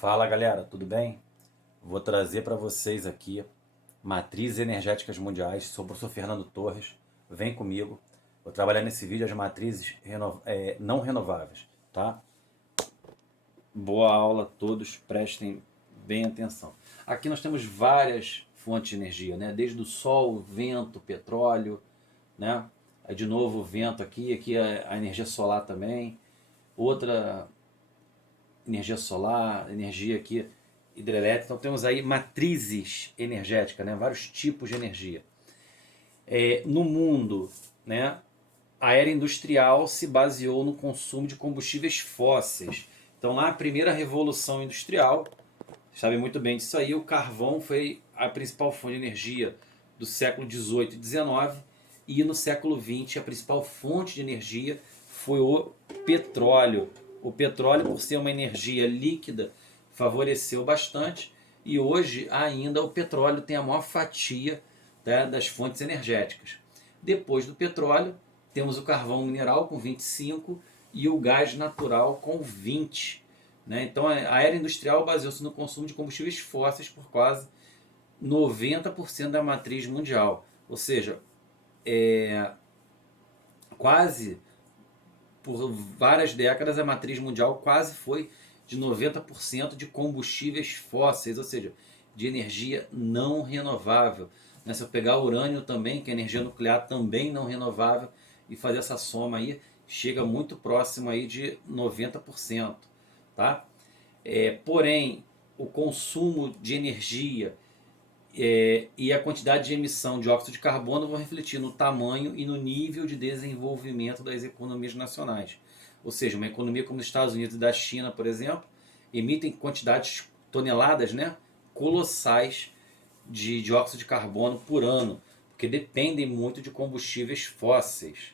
Fala galera, tudo bem? Vou trazer para vocês aqui matrizes energéticas mundiais. Sou o professor Fernando Torres, vem comigo. Vou trabalhar nesse vídeo as matrizes não renováveis, tá? Boa aula a todos, prestem bem atenção. Aqui nós temos várias fontes de energia, né? Desde o sol, vento, petróleo, né? Aí de novo o vento aqui é a energia solar também. Outra energia solar, energia aqui hidrelétrica. Então temos aí matrizes energéticas, né? Vários tipos de energia. No mundo, né? A era industrial se baseou no consumo de combustíveis fósseis. Então lá a primeira revolução industrial, sabe muito bem disso aí, o carvão foi a principal fonte de energia do século XVIII e XIX, e no século XX a principal fonte de energia foi o petróleo. O petróleo, por ser uma energia líquida, favoreceu bastante, e hoje ainda o petróleo tem a maior fatia, tá, das fontes energéticas. Depois do petróleo, temos o carvão mineral com 25 e o gás natural com 20. Né? Então a era industrial baseou-se no consumo de combustíveis fósseis por quase 90% da matriz mundial. Ou seja, quase por várias décadas a matriz mundial quase foi de 90% de combustíveis fósseis, ou seja, de energia não renovável. Né? Se eu pegar urânio também, que é energia nuclear também não renovável, e fazer essa soma aí, chega muito próximo aí de 90%. Tá? Porém, o consumo de energia e a quantidade de emissão de óxido de carbono vão refletir no tamanho e no nível de desenvolvimento das economias nacionais. Ou seja, uma economia como os Estados Unidos e da China, por exemplo, emitem quantidades, toneladas, né, colossais de dióxido de carbono por ano, porque dependem muito de combustíveis fósseis.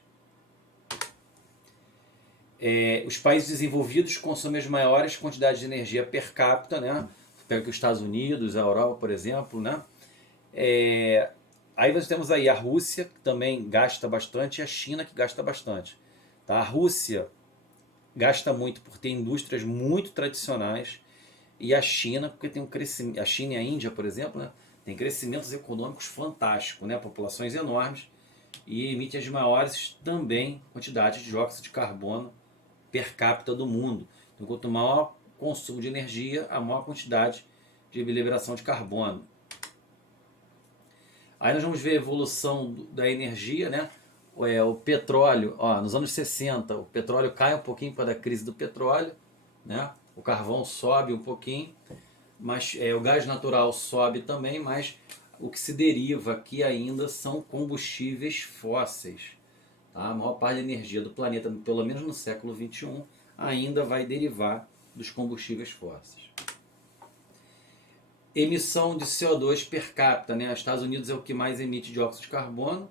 Os países desenvolvidos consomem as maiores quantidades de energia per capita, né? Pega aqui os Estados Unidos, a Europa, por exemplo, né? Aí nós temos aí a Rússia, que também gasta bastante, e a China, que gasta bastante. Tá? A Rússia gasta muito por ter indústrias muito tradicionais, e a China, porque tem um crescimento, a China e a Índia, por exemplo, né? Tem crescimentos econômicos fantásticos, né? Populações enormes, e emitem as maiores também quantidades de dióxido de carbono per capita do mundo. Então, quanto maior o consumo de energia, a maior quantidade de liberação de carbono. Aí nós vamos ver a evolução da energia, né? O petróleo, ó, nos anos 60, o petróleo cai um pouquinho para a crise do petróleo, né? O carvão sobe um pouquinho, mas o gás natural sobe também, mas o que se deriva aqui ainda são combustíveis fósseis. A maior parte da energia do planeta, pelo menos no século XXI, ainda vai derivar dos combustíveis fósseis. Emissão de CO2 per capita, né? Os Estados Unidos é o que mais emite dióxido de carbono,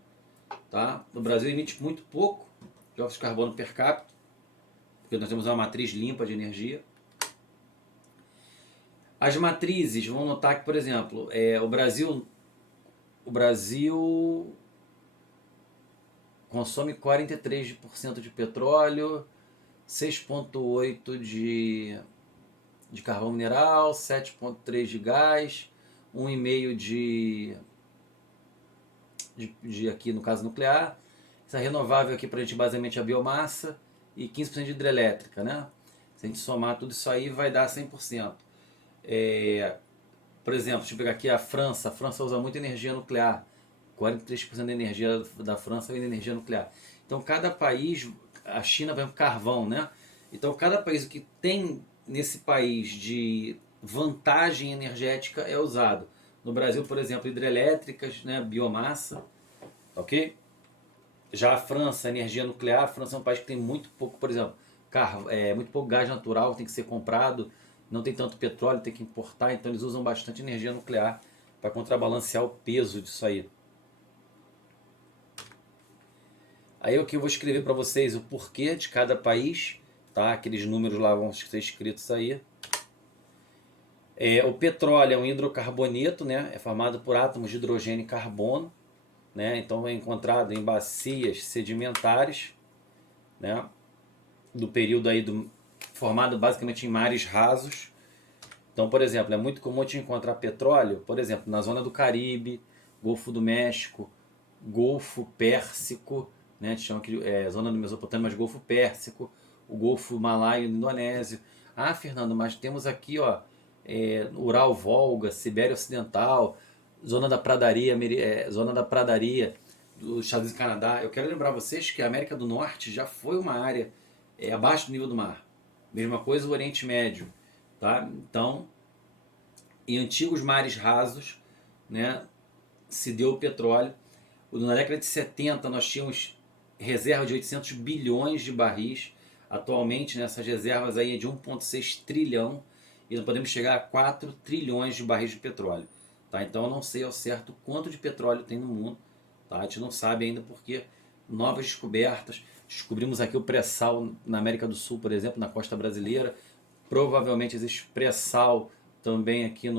tá? No Brasil emite muito pouco dióxido de carbono per capita, porque nós temos uma matriz limpa de energia. As matrizes, vão notar que, por exemplo, o Brasil consome 43% de petróleo, 6,8% de carvão mineral, 7,3% de gás, 1,5% de aqui no caso nuclear. Essa renovável aqui para a gente basicamente a biomassa, e 15% de hidrelétrica, né? Se a gente somar tudo isso aí vai dar 100%. Por exemplo, deixa eu pegar aqui a França usa muita energia nuclear, 43% da energia da França vem da energia nuclear. Então cada país, a China, por exemplo, carvão, né? Então cada país que tem nesse país de vantagem energética é usado. No Brasil, por exemplo, hidrelétricas, né, biomassa, ok? Já a França, energia nuclear, a França é um país que tem muito pouco, por exemplo, muito pouco gás natural que tem que ser comprado, não tem tanto petróleo, tem que importar, então eles usam bastante energia nuclear para contrabalancear o peso disso aí. Aí aqui eu vou escrever para vocês o porquê de cada país, tá? Aqueles números lá vão ser escritos aí. O petróleo é um hidrocarboneto, né? É formado por átomos de hidrogênio e carbono, né? Então é encontrado em bacias sedimentares, né? Do período aí formado basicamente em mares rasos. Então, por exemplo, é muito comum te encontrar petróleo, por exemplo, na zona do Caribe, Golfo do México, Golfo Pérsico, né? A gente chama aqui zona do Mesopotâmia, mas Golfo Pérsico, o Golfo Malaio, Indonésio. Ah, Fernando, mas temos aqui, ó, Ural, Volga, Sibéria Ocidental, zona da pradaria dos Estados Unidos e Canadá. Eu quero lembrar vocês que a América do Norte já foi uma área abaixo do nível do mar. Mesma coisa o Oriente Médio, tá? Então, em antigos mares rasos, né, se deu o petróleo. Na década de 70 nós tínhamos reserva de 800 bilhões de barris. Atualmente nessas reservas aí é de 1,6 trilhão e nós podemos chegar a 4 trilhões de barris de petróleo. Tá? Então eu não sei ao certo quanto de petróleo tem no mundo. Tá? A gente não sabe ainda porque novas descobertas. Descobrimos aqui o pré-sal na América do Sul, por exemplo, na costa brasileira. Provavelmente existe pré-sal também aqui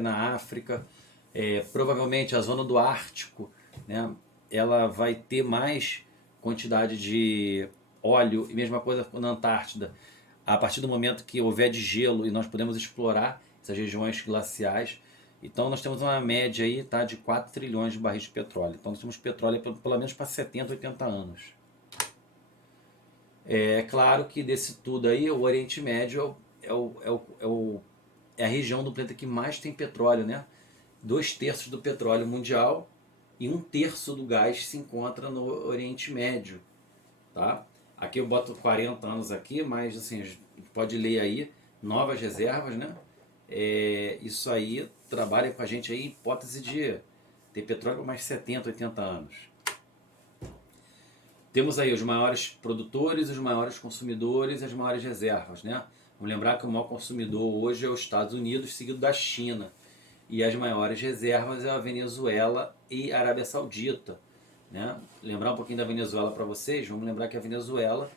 na África. Provavelmente a zona do Ártico, né, ela vai ter mais quantidade de óleo, e mesma coisa na Antártida. A partir do momento que houver de gelo e nós podemos explorar essas regiões glaciais, então nós temos uma média aí, tá, de 4 trilhões de barris de petróleo. Então nós temos petróleo pelo menos para 70, 80 anos. É claro que desse tudo aí, o Oriente Médio é a região do planeta que mais tem petróleo, né? 2/3 do petróleo mundial e 1/3 do gás se encontra no Oriente Médio, tá? Aqui eu boto 40 anos aqui, mas assim, a gente pode ler aí novas reservas, né? Isso aí trabalha com a gente aí, hipótese de ter petróleo por mais 70, 80 anos. Temos aí os maiores produtores, os maiores consumidores e as maiores reservas, né? Vamos lembrar que o maior consumidor hoje é os Estados Unidos, seguido da China. E as maiores reservas é a Venezuela e a Arábia Saudita, né? Lembrar um pouquinho da Venezuela para vocês, vamos lembrar que a Venezuela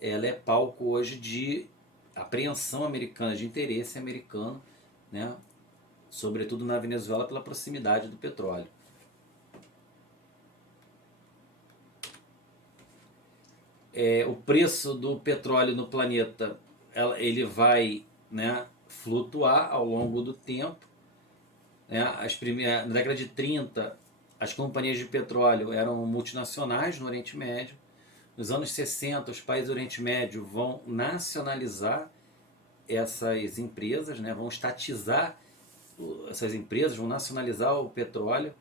ela é palco hoje de apreensão americana, de interesse americano, né? Sobretudo na Venezuela pela proximidade do petróleo. O preço do petróleo no planeta ele vai, né, flutuar ao longo do tempo. Na década de 30, as companhias de petróleo eram multinacionais no Oriente Médio. Nos anos 60, os países do Oriente Médio vão nacionalizar essas empresas, né? Vão estatizar essas empresas, vão nacionalizar o petróleo,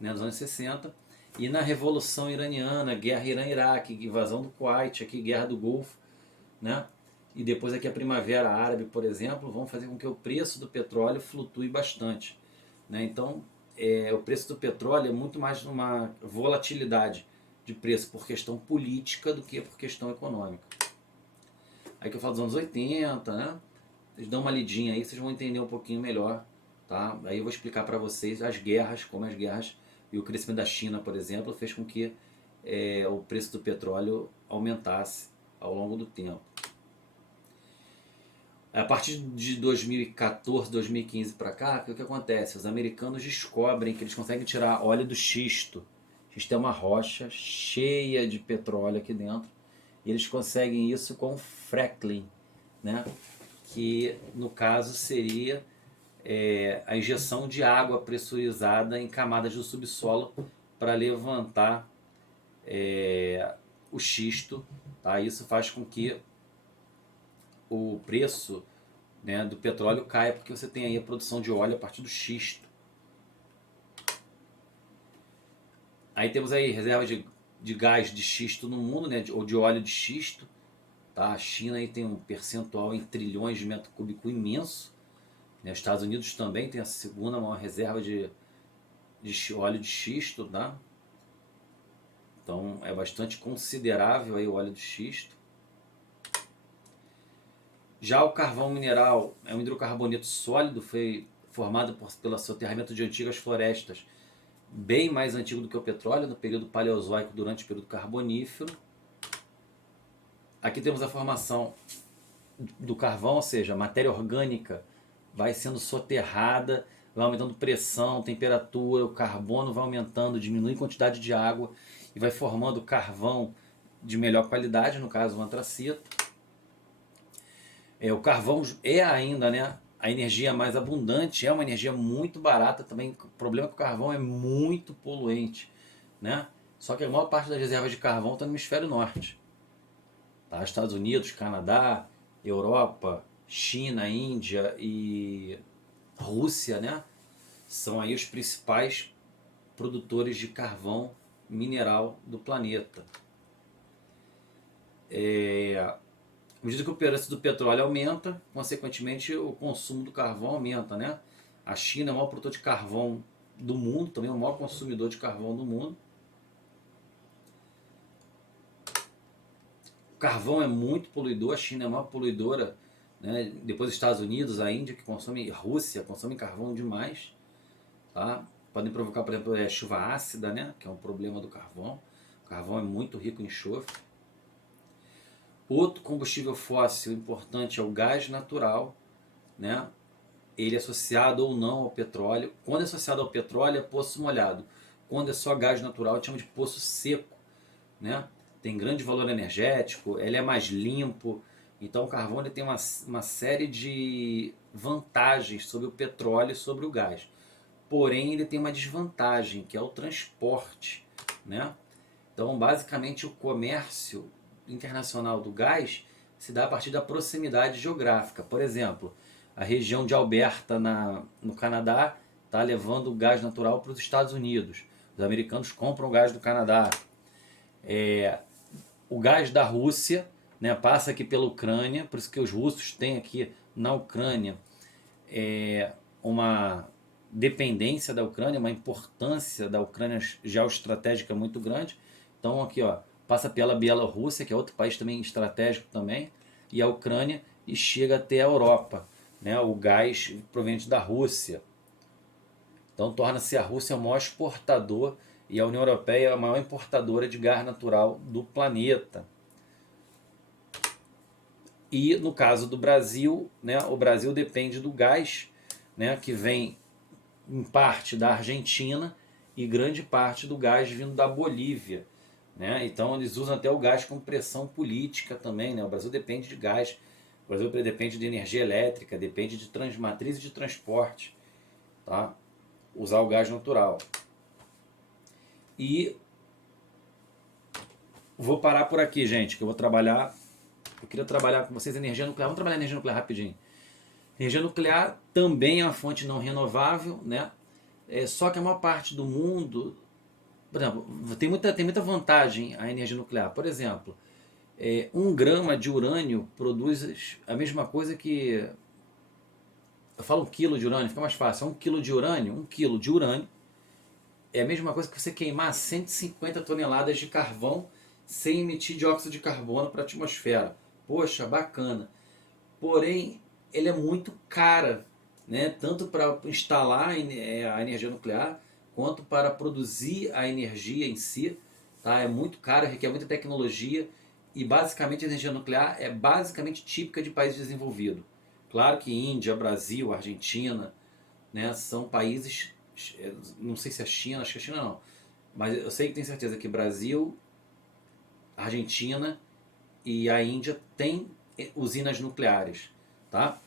né? Nos anos 60. E na Revolução Iraniana, guerra Irã-Iraque, invasão do Kuwait, aqui, guerra do Golfo, né? E depois aqui a Primavera Árabe, por exemplo, vão fazer com que o preço do petróleo flutue bastante. Né? Então, o preço do petróleo é muito mais uma volatilidade de preço por questão política do que por questão econômica. Aí que eu falo dos anos 80, né? Vocês dão uma lidinha aí, vocês vão entender um pouquinho melhor. Tá? Aí eu vou explicar para vocês as guerras, como as guerras e o crescimento da China, por exemplo, fez com que o preço do petróleo aumentasse ao longo do tempo. A partir de 2014, 2015 para cá, o que acontece? Os americanos descobrem que eles conseguem tirar óleo do xisto. Xisto é uma rocha cheia de petróleo aqui dentro. E eles conseguem isso com fracking, né? Que no caso seria a injeção de água pressurizada em camadas do subsolo para levantar o xisto. Tá? Isso faz com que o preço, né, do petróleo caia, porque você tem aí a produção de óleo a partir do xisto. Aí temos aí reserva de gás de xisto no mundo, né, ou de óleo de xisto. Tá? A China aí tem um percentual em trilhões de metro cúbico imenso. Né? Os Estados Unidos também tem a segunda maior reserva de óleo de xisto. Tá? Então é bastante considerável aí o óleo de xisto. Já o carvão mineral é um hidrocarboneto sólido, foi formado pelo soterramento de antigas florestas, bem mais antigo do que o petróleo, no período paleozoico, durante o período carbonífero. Aqui temos a formação do carvão, ou seja, a matéria orgânica vai sendo soterrada, vai aumentando pressão, temperatura, o carbono vai aumentando, diminui a quantidade de água e vai formando carvão de melhor qualidade, no caso o antracito. O carvão é ainda, né, a energia mais abundante, é uma energia muito barata também. O problema é que o carvão é muito poluente, né? Só que a maior parte das reservas de carvão está no hemisfério norte. Tá? Estados Unidos, Canadá, Europa, China, Índia e Rússia, né? São aí os principais produtores de carvão mineral do planeta. À medida que o preço do petróleo aumenta, consequentemente o consumo do carvão aumenta, né? A China é o maior produtor de carvão do mundo, também é o maior consumidor de carvão do mundo. O carvão é muito poluidor, a China é a maior poluidora, né? Depois dos Estados Unidos, a Índia, que consome, Rússia, consome carvão demais. Tá? Podem provocar, por exemplo, chuva ácida, né? Que é um problema do carvão. O carvão é muito rico em enxofre. Outro combustível fóssil importante é o gás natural, né? Ele é associado ou não ao petróleo. Quando é associado ao petróleo é poço molhado. Quando é só gás natural, a gente chama de poço seco, né? Tem grande valor energético, ele é mais limpo. Então o carvão ele tem uma série de vantagens sobre o petróleo e sobre o gás. Porém, ele tem uma desvantagem, que é o transporte, né? Então, basicamente, o comércio internacional do gás se dá a partir da proximidade geográfica. Por exemplo, a região de Alberta, no Canadá, está levando o gás natural para os Estados Unidos. Os americanos compram o gás do Canadá. O gás da Rússia, né, passa aqui pela Ucrânia, por isso que os russos têm aqui na Ucrânia uma dependência da Ucrânia, uma importância da Ucrânia geoestratégica muito grande. Então aqui passa pela Bielorrússia, que é outro país também estratégico também, e a Ucrânia, e chega até a Europa, né, o gás proveniente da Rússia. Então torna-se a Rússia o maior exportador e a União Europeia a maior importadora de gás natural do planeta. E no caso do Brasil, né, o Brasil depende do gás, né, que vem em parte da Argentina e grande parte do gás vindo da Bolívia, né? Então eles usam até o gás como pressão política também, né? O Brasil depende de gás, o Brasil depende de energia elétrica, depende de matrizes de transporte, tá? Usar o gás natural. E vou parar por aqui, gente, que eu queria trabalhar com vocês energia nuclear. Vamos trabalhar energia nuclear rapidinho. Energia nuclear também é uma fonte não renovável, né? Só que a maior parte do mundo, por exemplo, tem muita vantagem a energia nuclear. Por exemplo, 1 grama de urânio produz a mesma coisa que... Eu falo 1 quilo de urânio, fica mais fácil. 1 quilo de urânio, 1 quilo de urânio é a mesma coisa que você queimar 150 toneladas de carvão sem emitir dióxido de carbono para a atmosfera. Poxa, bacana. Porém, ele é muito cara, né? Tanto para instalar a energia nuclear, quanto para produzir a energia em si. Tá? É muito caro, requer muita tecnologia e basicamente a energia nuclear é basicamente típica de países desenvolvidos. Claro que Índia, Brasil, Argentina, né, são países, não sei se é China, acho que é China não, mas eu sei que tenho certeza que Brasil, Argentina e a Índia têm usinas nucleares. Tá?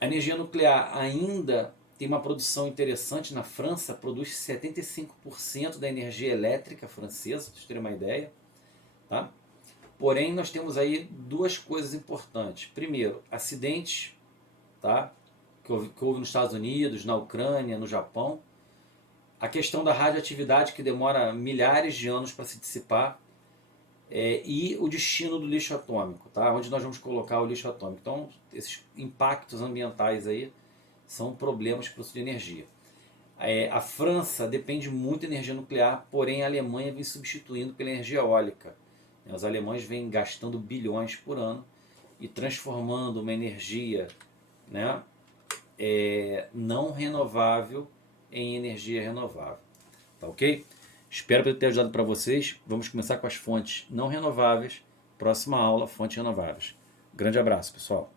A energia nuclear ainda tem uma produção interessante. Na França, produz 75% da energia elétrica francesa, para vocês terem uma ideia. Tá? Porém, nós temos aí 2 coisas importantes. Primeiro, acidentes, tá? que houve nos Estados Unidos, na Ucrânia, no Japão. A questão da radioatividade, que demora milhares de anos para se dissipar. E o destino do lixo atômico, tá? Onde nós vamos colocar o lixo atômico. Então, esses impactos ambientais aí são problemas para o uso de energia. A França depende muito da energia nuclear, porém a Alemanha vem substituindo pela energia eólica. Os alemães vêm gastando bilhões por ano e transformando uma energia, né, não renovável em energia renovável. Tá ok? Espero ter ajudado para vocês. Vamos começar com as fontes não renováveis. Próxima aula, fontes renováveis. Grande abraço, pessoal.